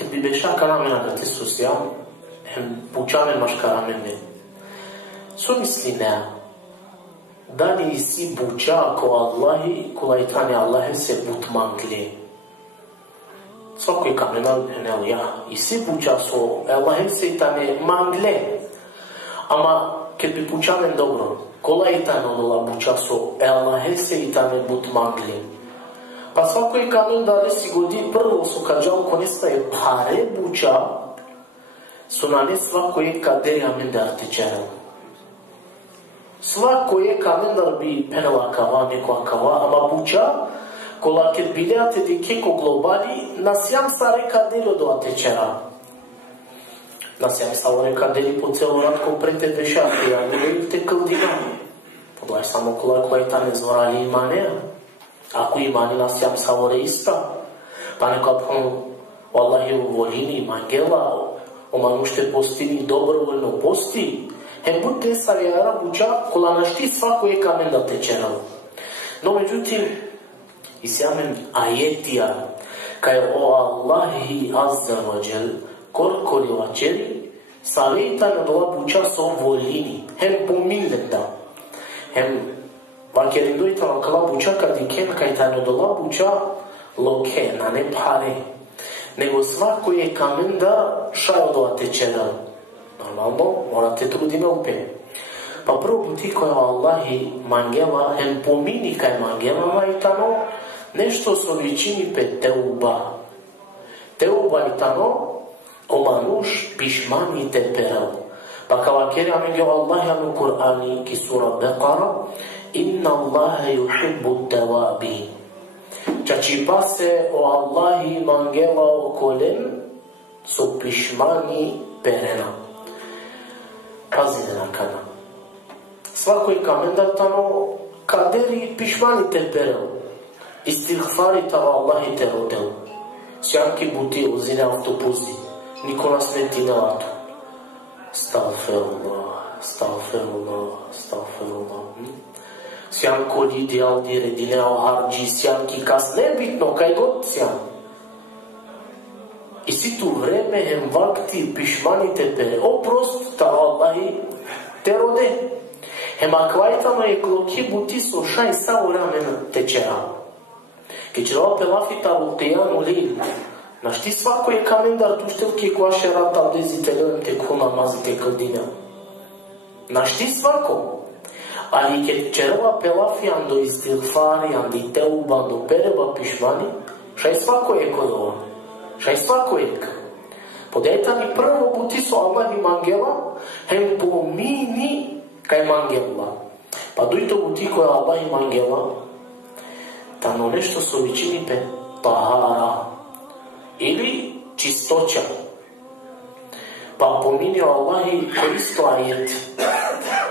Kad bi beša karamena da te susjam, pučame maš karamene. So misli nea, da li si buča ko Allahi, ko lajtane Allahe se but mangle. Svako je kamenal, ja, i si buča so Allahe se itane mangle. Ama kad bi pučamen dobro, ko lajtane odola buča so Allahe se itane but mangle. Pa svako je kamen da li si godi prvo su kađao ko nestaje pare buča, su na ne svako je kaderi amen da artičeram. Svako je kalendar bi penala kava, neko akava, ama buča, kola kad biljate di keko globali, nas jam sa reka delo do atečera. Nas jam sa reka deli po celo radko prete dešati, a ne te kaldina. Podlaj samo kola je ta ne zvorali imanea. Ako imani nas jam sa ore ista, pa neko apom, Wallahi u volini, mangela, omanušte postini dobrovoljno posti, hem budte savjera buča kola našti svako je kamen da tečerao. No međutim, isjamen ajetija, kaj o Allahi azza wa jel, korkoli vačeri, savjeta na dola buča so volini, hem pomillen da. Hem vakerim dojta na kala buča kad iken kaj ta na dola buča loke, na ne pare. Nego svako je kamen da šajo dola tečerao. Normalno, morate trudime upe. Pa prvo buti koja Allahi mangela, hem pomini kaj mangela majtano, nešto so većini pe teuba. Teuba itano, omanuš pišmani te perel. Pa kava kere amengio Allahi anu Kur'ani ki sura Beqara, inna Allahe yuhibbu tewabi. Čači pa se o Allahi mangela okolen, so pišmani perena. Pazite na kana. Svako je kamendar tamo kaderi pišmani te perel. Istighfari tava Allahi te rodel. Sjanki buti uzine autopuzi. Niko nas ne ti ne latu. Stagfirullah, stagfirullah, stagfirullah. Sjanko lidi aldire dineo harđi sjanki kas nebitno kaj god sjan. I si tu vreme hem vakti pišmani te pere. Oprost ta Allahi te rode. Hem akvajtano je kloki buti so šaj sa u ramena tečera. Kečerova pelafita u qiyanu lil. Znaš ti svako je kalendar tu štelke koaše rata dezite lem te kuna mazite kaldina. Znaš ti svako. Ali kečerova pelafijan do istighfarijan di teuban do pereba pišmani, šaj svako je kod ovo. Šaj svako je. Podajta mi prvo buti so Allahi mangela, hem pomini kaj mangela. Pa dojto buti koja Allahi mangela, tano nešto so većini pe tahara. Ili čistoća. Pa pomini Allahi koristo ajet.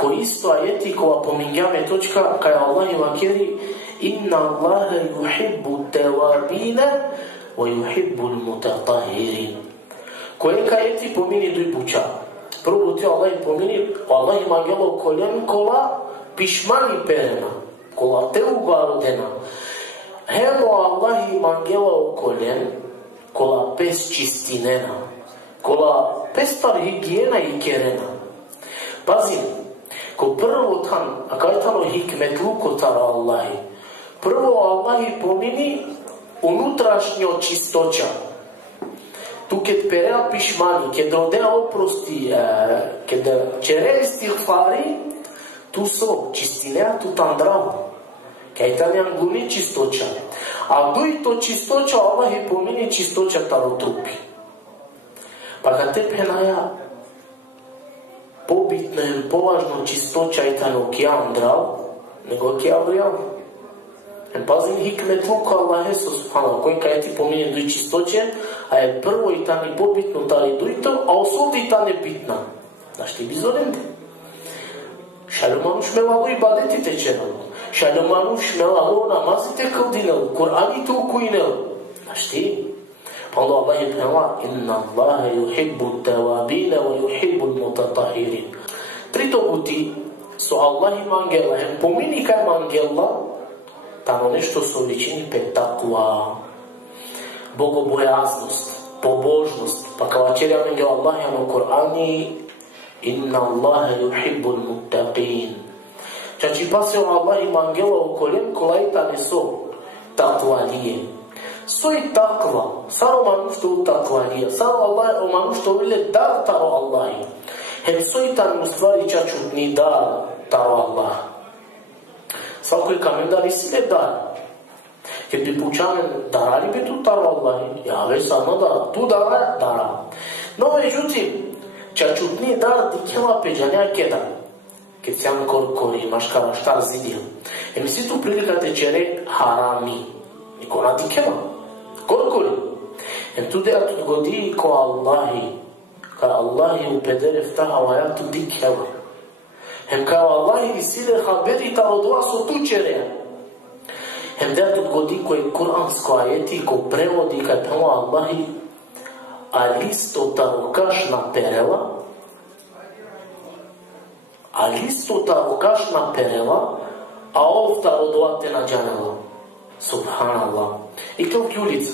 Koristo ajeti koja pominjame točka kaj Allahi vakeri inna Allahe yuhibbu tewabina wa yuhibbul mutatahhirin. Koje kajeti pomini duj buča. Prvo ti Allah pomini, Allah ima gelo koljen kola pišmani perena, kola teuba rodena. Hemo Allah ima gelo koljen kola pes čistinena, kola pestar higijena i kerena. Pazi, ko prvo tam, a kaj tamo hikmetluko tara Allahi, prvo Allahi pomini unutrašnjo čistoća. Tu kad perea pišmani, kad rodea oprosti, kad čere istighfari, tu so čistinea, tu tam drago. Kaj tam je anguni čistoća. A duj to čistoća, Allah je pomini čistoća taro trupi. Pa kad te penaja, pobitno je považno čistoća i tano kijan drago, nego kijan vrijan. Pazim hikmet luka Allahe subhanahu koji kaj ti pomini duj čistoće, a je prvo i ta ni pobitno da li dujto, a osudi i ta nebitna. Znaš ti bizorente? Šalomanu šmelalo i badeti tečenalo. Šalomanu šmelalo namazite kaldinalo. Kur'ani tu ukujnalo. Znaš ti? Pa onda Allah je penala inna Allahe yuhibbu tawabina wa yuhibbu mutatahirin. Trito buti su Allah i mangela. Pomini kaj mangela, tamo nešto su većini pe takva, bogobojaznost. pobožnost. Pa kao čerja menge Allahi u Kur'ani, inna Allahe yuhibbul muttaqin. Čači pa se Allah ima angela u koljen kolajta ne so takvalije. So i takva, saro manušto takvalije, saro Allah o manušto vile dar taro Allahi. Hem so i tam u stvari čačutni dar taro Allah. Svako je kamendar i sile dar. Jer bi pučanen darali bi tu taro Allahi. Ja već samo da tu dara. No međutim, čačutni dar dikela peđanja kedan. Kad se am kori, maškara štar zidija. E mi si tu prilika te čere harami. Niko na dikema. Kori. E tu dea tu godi ko Allahi. Ka Allahi u pedere vtaha vajatu dikema. Hem kao Allahi visile haberi ta odva so tu čere. Hem dea tu godi ko je kuransko ajeti, ko prevodi kad tamo Allahi a listo ta rokaš na perela, a listo ta rokaš na perela, a ovta odvate na džanela. Subhanallah. I to je ulica.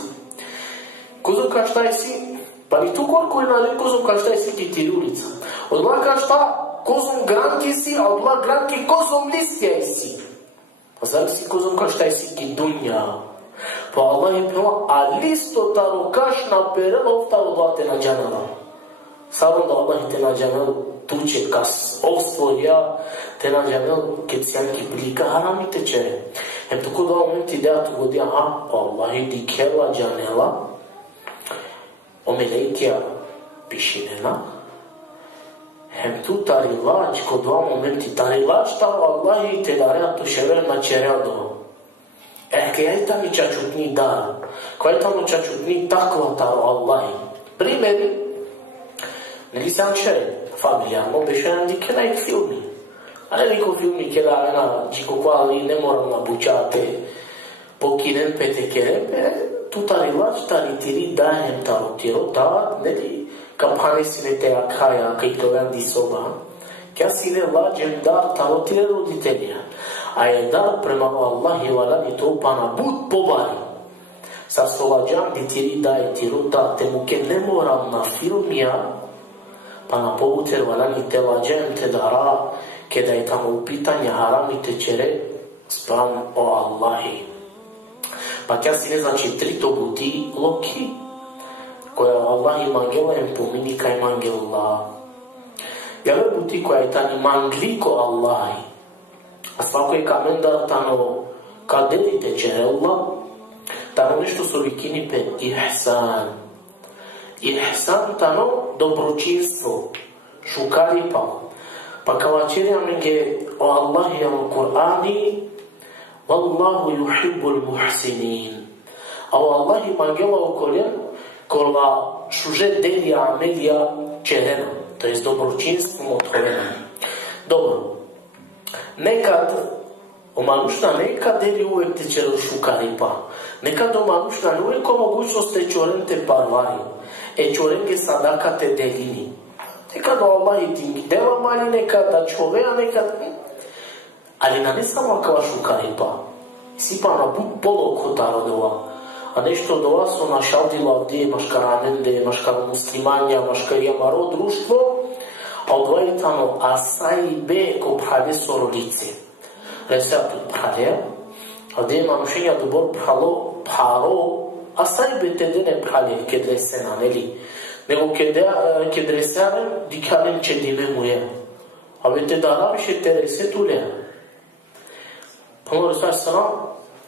Kozo ka šta je si, pa ni tu koliko je na kozo ka šta je si ki ti ulica. Odla ka šta, kozom granki si, a odla granki kozom listja je si. Pa zak si kozom ka šta je si ki dunja. Pa Allah je prema, a listo ta rokaš na perela, ovta odvate na džanela. Samo da Allah te na džanel tuče kas ovstvoja, te na džanel kad si anki plika harami te čere. Hem tako da moment ideja tu godi, aha, Allah je dikela džanela, o melejkija pišinena, hem tu ta rilač, ko dva momenti, ta rilač ta Allah je te darea tu šever na čereado. Kaj je tam i čačutni dar, kaj je tam i čačutni takva ta Allah. Primeri, negdje sam čere, familijarno, beše nam dikela i filmi. A ne neko filmi kjela ena, čiko kvali ne moram nabučate, pokinem pete kerepe, tu ta rilač, ta ritiri dajem ta rotiro, ta, ne di, kapane si ne te akaja, kaj to gandi soba, kja si ne lađem dar ta rotire roditelja. A je dar prema Allahi valani to pa na bud pobari. Sa stolađan di tiri daje ti rota, te muke ne moram na filmija, pa na povuter valani te lađem te dara, kada je tamo u pitanje harami te čere, spram o Allahi. Pa kja si ne znači tri to buti loki, koja Allah ima gelem pomini kaj mangela. Jave buti koja je tani mangliko Allahi. A svako je kamendar tano kadeli te čere Allah, tano nešto su vikini pe ihsan. Ihsan tano dobročinstvo, šukaripa. Pa kao čerja menge o Allahi u Kur'ani, Wallahu yuhibbul muhsinin. A o Allahi magela u koljen, kola šuže delija amelija čerena, to je dobročinstvom otvorena. Dobro. Nekad, o manušna nekad deli uvek te čero šukaripa. Nekad o manušna uvek o mogućnost te čoren te parvari. E čorenke sadaka te delini. Nekad o Allah i ting dela mali, nekad da čovea, nekad... Ali na ne samo kao šukaripa. Sipa na bud polo kota rodova. A nešto od ova su našaldila gdje maškaranende, maškar muslimanja, maškarijamaro društvo, a odvajitano asai be ko prhade sorolice. Resa tu prhade, a gdje manušenja dobor prhalo, asai be te dene prhade, ked resena, neli? Nego ked resena, dikalen če dime muje. A be te dana više te resetule. Pano Resul s.a.v.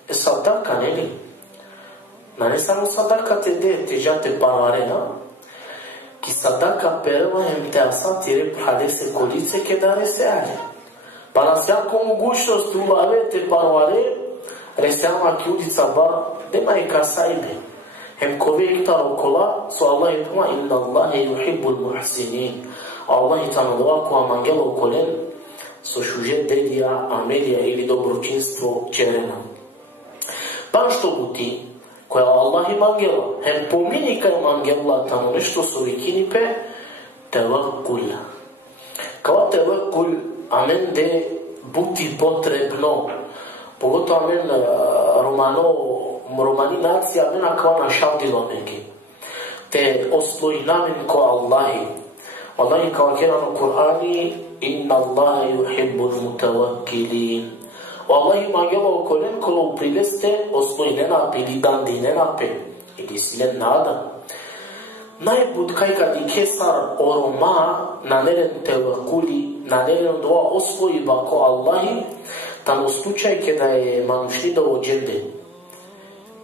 je sadaka, neli? Ma ne samo sadaka te de, te žate parvarena, ki sadaka pereva hem te asa tire prhade se kolice ke da reseale. Pa na svako mogućnost ulave te parvare, reseama ki ulica ba, nema je kasajbe. Hem kove iktar okola, so Allah je puma, inna Allahe yuhibbul muhsinin. Allah je tamo dova ko amangela okolen, so šuže dedija, amelija ili dobročinstvo čerena. Pa što buti, koja Allah ima angela, hem pomini kaj ima angela tamo nešto su vikinipe, tevakkul. Kao tevakkul, amen de buti potrebno, pogotovo amen romani nacija, amen akva našaldilo neki. te osloinamen ko Allahi. Allahi kao kera na Kur'ani, inna Allaha yuhibbul mutawakkilin. Allahi mageva okolen kolo uprileste osloinena pe ili dandinena pe ili silen nada. Najbud kaj kad i kesar oroma na neren tevakkuli, na neren doa osloiba ko Allahi, tamo slučaj kada je manušni da ođende.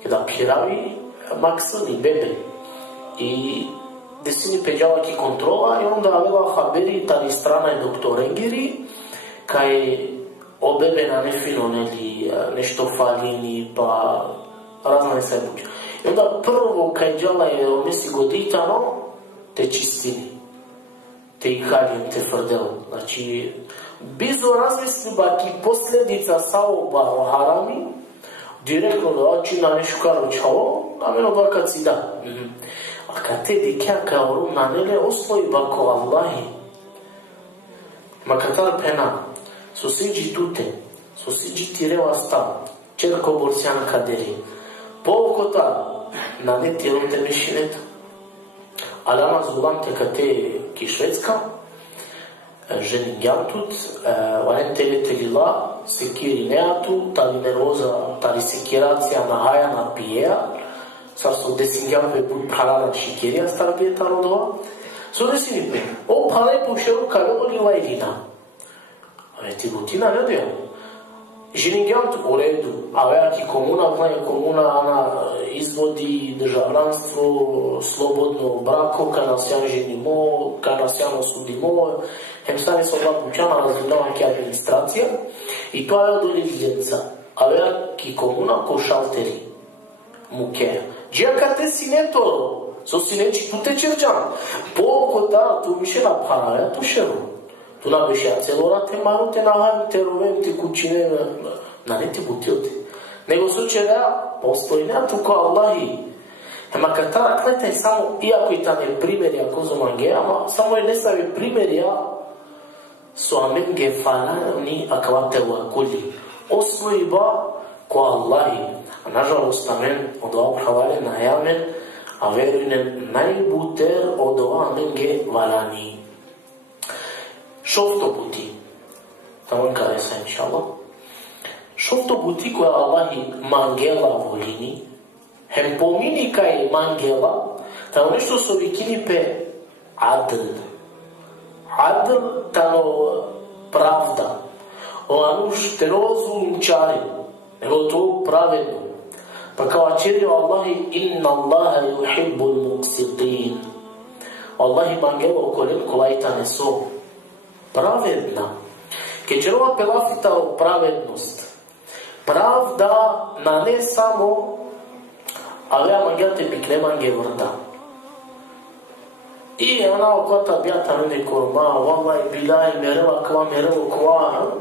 Kada piravi maksani bebe. I desini peđava ki kontrola i onda aveva haberi tali strana je doktor Engeri kaj obebe na nefinoneli, nešto falini pa razne se buđe. I onda prvo kaj djala je omesi goditano te čistini, te ihalijem, te frdelo. Znači, bizo razmisli baki posljedica saoba o harami, direktno da očina nešto karočalo, a meno baka si da. A kad te dikja kao rum na nele osloji bako Allahi, makatar pena, sosiđi tute, sosiđi tireva stav, čerko borsjana kaderi, polkota, na ne tijelom te mišinetu. Ali ama zulam te kad te ki Švedska, ženin jantut, varen tele telila, sekiri neatu, tali nervoza, tali sekiracija na haja, na pijeja, sad su desingjape bud pralala šikerija starbijeta rodova, su desinipe, o palaj pušeru kalemo li lajvina. Ale ti butina ne deo. Ženingjant u redu, a vejaki komuna, znaje komuna, ona izvodi državljanstvo, slobodno brako, kad nas jan ženimo, kad nas jan osudimo, hem stane se odla pućana, razvinava ki administracija, i to je od evidenca. A vejaki komuna ko šalteri, muke. Džija kad te si netoro, so si neči tu te čerđan, polko da, tu više na paraja, tu šeru. Tu na beșea celora te marute na haim, te rovem, te cucine, na ne te butiote. Nego su cerea, postojnea tu ko Allahi. Ema kad ta atleta je samo, iako i ta ne primerja ko zomangeama, samo je ne stave primerja su amen gefalani akvate vakuli. Osloiba ko Allahi. A nažalost amen od ovog havale na amen, a verujem najbuter od ovog amen gefalani. Šofto buti, tamo kada sam inšala, šofto buti koja Allahi mangela volini, hem pomini kaj mangela, tamo nešto su vikini pe adl. Adl tamo pravda, oanuš terozu umčari, nego to pravedno. Pa kao ačerio Allahi, inna Allaha yuhibbul muqsitin. Allahi mangela okolen kolajtane so. Pravedna. Keď čerova pelafita o pravednost. Pravda na ne samo avea mangiate pikne mange vrda. I ona okvata bjata mene korma, vallaj bilaj mereva kva merevo kva.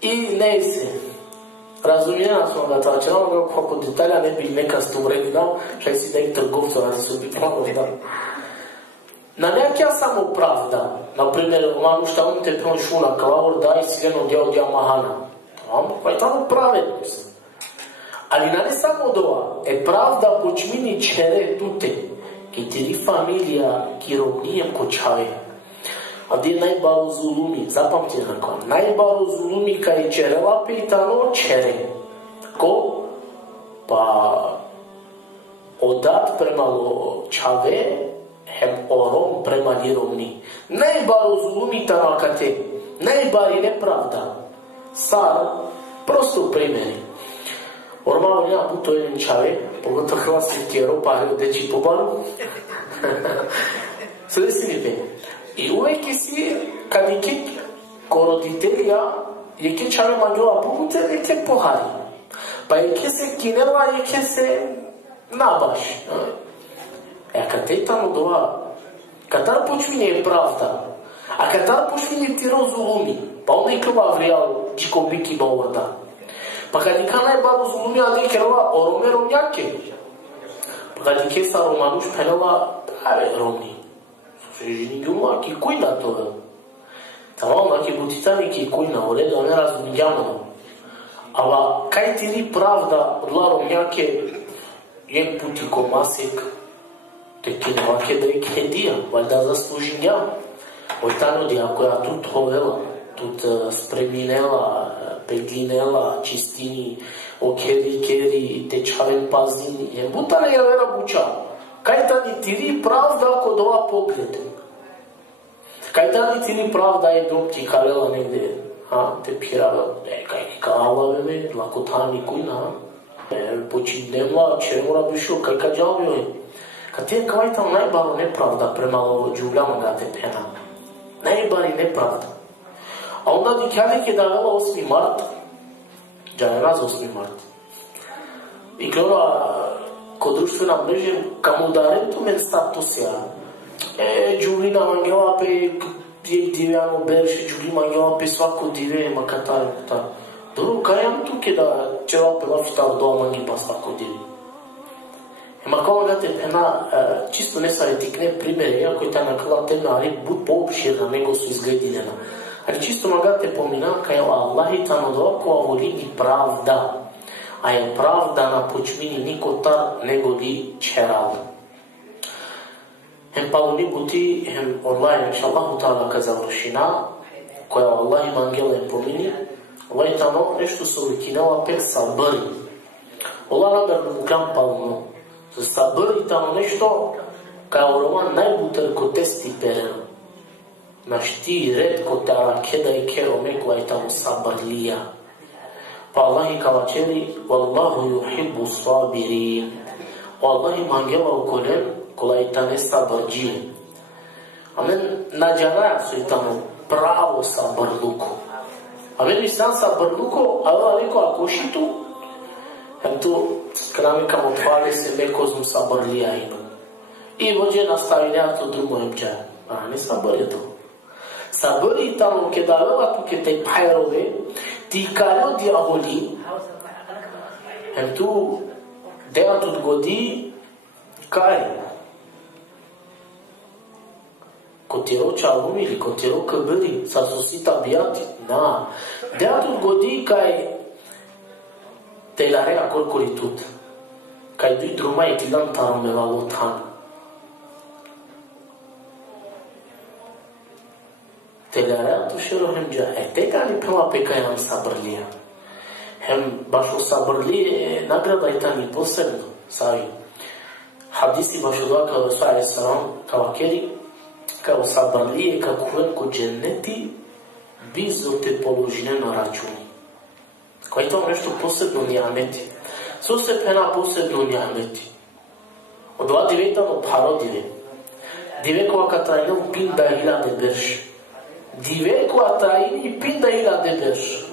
I ne se. Razumijena sam ga ta čerova ga kako detalja ne bi neka stumredi dao, šaj si nek trgovca radi su bi pravda. Na nekja samo pravda, naprimjer, manu šta on te pon šuna, klavor daj sileno djao mahana. Pa je tamo pravednost. Ali na ne samo doa, e pravda počmini čere tute, ki tiri familija, ki robnijem kočave. A gdje najbaro zulumi, zapamtite nakon, najbaro zulumi kaj čerela pitano čere. Ko? Pa odat premalo čave, hem orom prema lirovni. Najbaro zulumi tarakate, najbari nepravda. Sar, prosto primjeri. Ormalo nja buto jedan čave, pogotovo hrvatski Europa, deći po balu. Sve desnite. I uvek si, kad je kik ko roditelja, je ke čave manjova pute, je ke pohari. Pa je ke se kinela, je ke se nabaš. A kad te tamo doa, kad tar počminje je pravda, a kad tar počminje ti rozulumi, pa onda je krva vrijal čiko biki bavorda. Pa kad je kanaj ba rozulumi, a ne krva orome romnjake. Pa kad je kesa romanuš penala, prave romni. Ženi ljuma, ki kujna to. Tamo onda ki butitani ki kujna, u redu, ne razumijamo. Ava, kaj ti ni pravda odla romnjake, Як пути комасик, таки новаке да е кедия, валда заслужиня. Ойтано ди, ако ја тут ховела, тут спреминела, пеглинела, чистини, окери, кери, течавен пазини, е бутане ја вера буча. Кај та ни тири правда ако дова поглед? Кај та ни тири правда е дом ти карела негде? Те пирава, кај кала бе, лакота никој на. Починемла, чермора бишо, кај каджал бе. Кате кај там најбаро неправда премало джувляма гате пена. Најбари неправда. А онда дикјане ке давела 8 март, джајена за 8 март. И гледа, ко друштвена мрежа, каму дарето мен статусија. Джулина мангела пе, дивјано берше, Джули мангела пе свако диве, макатаре, катаре. Добро, кајам туке да чела пела фитар доа манги па свако диве. Макала гате една чисто не саветикне примери, кој та накала темна, али буд пообширна, него су изглединена. Али чисто магате помина, кај Аллахи танодова која воли ни правда. А е правда на почмини никотар него ли черал. Хем палуни бути, хем онлайн, иншаллаху таала ка завршина, која Аллахи мангела е помини, Аллахи тано нешто се увекинала пек сабъри. Ола наберно мукам палуно. Сабъри тано нешто, кај орова најбутер ко тести перено. Нашти ред ко тара кеда и кероме која тамо сабърлија. Па Аллахи калачери, Валлаху юхиббу сабирин. Аллахи мангела околен, која тане сабърджи. Амен наджана со тамо право сабърлуко. Амен мислан сабърлуко, ава леко акошито, ето краме кам отвали се леко зум сабърлија има. И воđe наставињето друго емча. Не сабърјето. Сабъри тамо ке давела туке тај пайрове, ти кајо диаволи, ето дејатот годи кај котиро чалум или котиро кабъри, са сосита бијати, на. Дејатот годи кај телареа коркоритут, кај дуј друма и тидан таромевало тан. Телареа тушеро хемджа, тека ни пела пекајам сабърлија. Хем башо сабърлија награда и тани посебно, сави. Хадиси башо доа као Ресул алейхи салам, као кери, као сабърлија како ко дженнети, бизо те положине на рачуни. Кој тоа нешто посебно нијамети. Со се пена посебно нијамети. Од ова дивета но паро диве. Диве која катрајнел пинда 1000 берш. Диве која трајни пинда 1000 берш.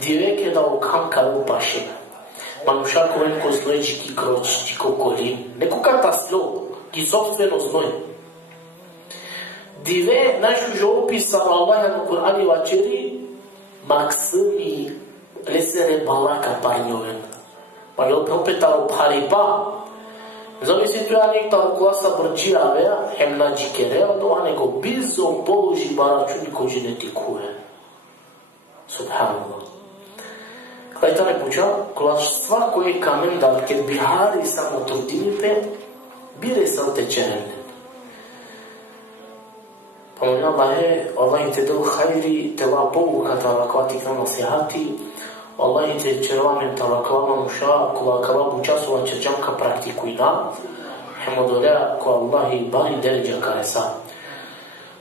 Диве ке да окам као паше. Мануша коен ко зној ки кроч, ко колин. Неко ката сло, ки собствено зној. Диве, најшо жо описано Аллаха на Кур'ани вачери, максими лесере балака парњовен. Па јо пропетаро парипа. Зависи тоа некта класа брџија веа, хем на джикереа, доа него бизо положи барачуни кој женетикуе. Субханаллах. Кај не поча, кога свако е камен да ке бихари само трудините, бире сам течерен. Помня Аллахи те дел хайри, те ла полука талаква тикна насихати, Аллахи те червамен талаква мануша, кола кала бучасова черджамка практикујна, хемодолеа ко Аллахи бари дереджа кареса.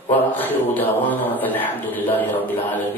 Ва ахиру давана, алхамдулиллахи раббил аламин.